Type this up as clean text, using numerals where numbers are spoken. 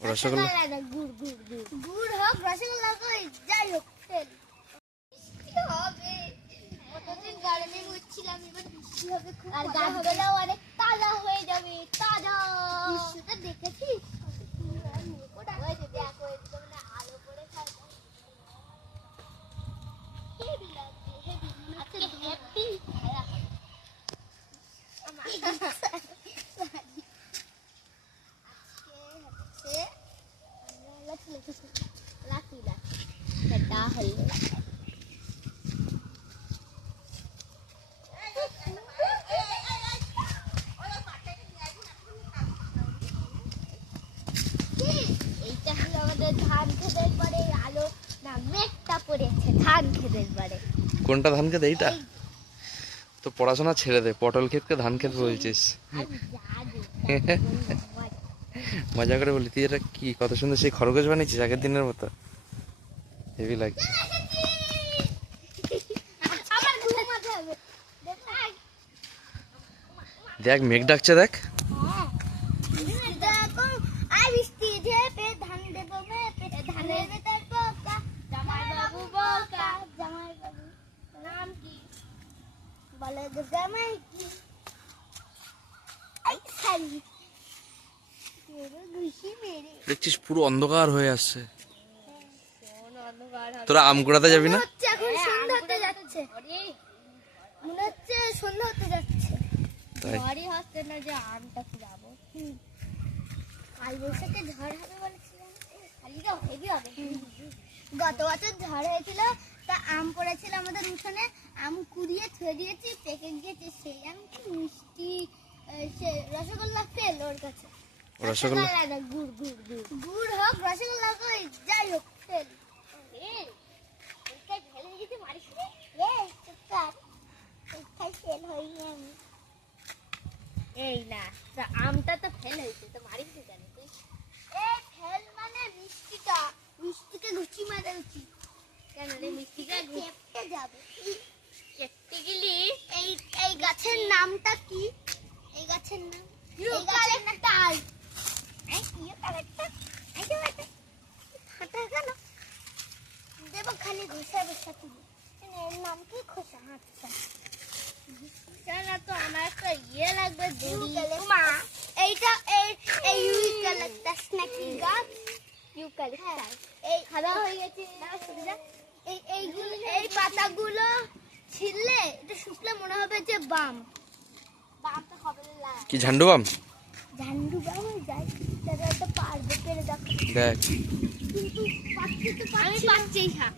রসগোল্লা গুড় গুড় গুড় গুড় হোক রসগোল্লা কই যাই হোক ফেল কি হবে কতদিন গার্ডেনে ঘুরছিলাম এবার বৃষ্টি হবে খুব আর গাছগুলো অনেক তাজা হয়ে যাবে তাজা বৃষ্টিটা দেখেছিস ওটা ওই যে দেখ ওই যে মানে আলো পড়ে খায় হেভি লাগছে হেভি আচ্ছা হ্যাপি লাকি লাকি সেটা হলো এইটা হলো আমাদের ধান খেতের পরে আলো না মেঘটা পড়েছে ধান খেতের পরে কোনটা ধান খেত এইটা তো পড়াশোনা ছেড়ে দে পটল ক্ষেতকে ধান ক্ষেত বলছিস মজা করে বলি তুই এটা কি কত সুন্দর সেই খরগোশ বানিয়েছিস আগের দিনের মতো হেভি লাগছে দেখ মেঘ ডাকছে দেখ দেখছিস পুরো অন্ধকার হয়ে আসছে তোরা আম কুড়াতে যাবি না এখন সন্ধ্যা হতে যাচ্ছে মনে হচ্ছে সন্ধ্যা হতে যাচ্ছে ঝড়ই হচ্ছে না যে আমটা কুড়াবো কাল বৈশাখে ঝড় হবে বলেছিলাম কালকেও হেভি হবে গত বছর ঝড় হয়েছিল তা আম পড়েছিল আমাদের উঠোনে আম কুড়িয়ে থুয়ে দিয়েছি পেকে গিয়েছে সেই আম কি মিষ্টি সে রসগোল্লা ফেল ওর কাছে রসগোল্লা গুড় গুড় গুড় গুড় হোক রসগোল্লা কই যাই হোক ফেল এই না আমটা তো ফেল হয়েছে তো মারিস কেন তুই ফেল মানে মিষ্টিকে ঘুচি মারা উচিত কেন রে মিষ্টিকে চেপতে যাবে চেপতে গেলি এই গাছের নামটা কি এই গাছের নাম ইউক্যালিপটাস এই ইউক্যালিপটাস এই যে ফাটা কেন দেব খালি ঘষা বসা তুই এর নাম কি খোসা আচ্ছা জানা তো আমার একটা ইয়ে লাগবে মা এইটা এই ইউক্যালিপটাস নাকি গাছ ইউক্যালিপটাস এই খাওয়া হয়ে গেছে এই পাতাগুলো ছিললে এটা শুকলে মনে হবে যে বামটা হবে না কি ঝান্ডু বাম ঝান্ডু বাম হয়ে যায় তাহলে একটা পারবো পেরে দেখ দেখ কিন্তু পাচ্ছি তো আমি পাচ্ছি হ্যাঁ